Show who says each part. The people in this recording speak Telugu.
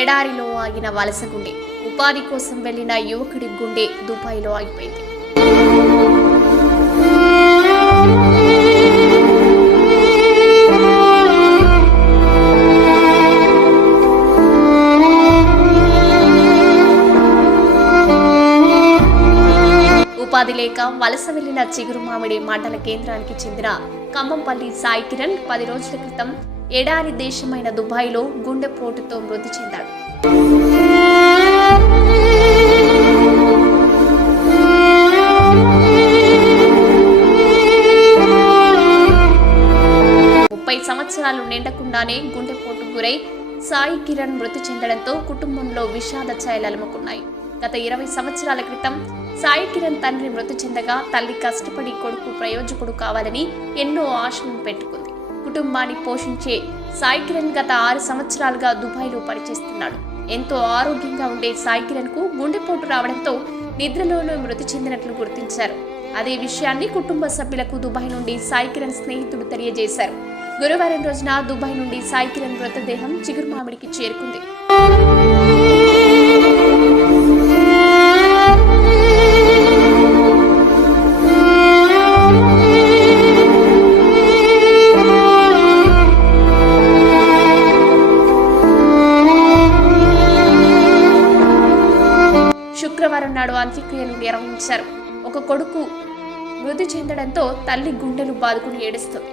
Speaker 1: ఎడారిలో ఆగిన వలస గుండె ఉపాధి కోసం వెళ్ళిన యువకుడి గుండె దుబాయ్లో ఆగిపోయింది. ఉపాధి లేక వలస వెళ్ళిన చిగురు మామిడి మండల కేంద్రానికి చెందిన ఖమ్మంపల్లి సాయి కిరణ్ పది రోజుల క్రితం ఎడారి దేశమైన దుబాయ్లో గుండెపోటుతో మృతి చెందాడు. ముప్పై సంవత్సరాలు నిండకుండానే గుండెపోటు గురై సాయి కిరణ్ మృతి చెందడంతో కుటుంబంలో విషాద ఛాయలు అలుముకున్నాయి. గత ఇరవై సంవత్సరాల క్రితం సాయి కిరణ్ తండ్రి మృతి చెందగా తల్లి కష్టపడి కొడుకు ప్రయోజకుడు కావాలని ఎన్నో ఆశలను పెట్టుకుంది. కుటుంబాన్ని పోషించే సాయి కిరణ్ గత ఆరు సంవత్సరాలుగా దుబాయ్లో పనిచేస్తున్నాడు. ఎంతో ఆరోగ్యంగా ఉండే సాయి కిరణ్కు గుండెపోటు రావడంతో నిద్రలోనూ మృతి చెందినట్లు గుర్తించారు. అదే విషయాన్ని కుటుంబ సభ్యులకు దుబాయ్ నుండి సాయి కిరణ్ స్నేహితుడు తెలియజేశారు. గురువారం రోజున దుబాయ్ నుండి సాయి కిరణ్ మృతదేహం చిగురుమామిడికి చేరుకుంది. శుక్రవారం నాడు అంత్యక్రియలు నిర్వహించారు ఒక కొడుకు మృతి చెందడంతో తల్లి గుండెలు బాదుకుని ఏడుస్తుంది.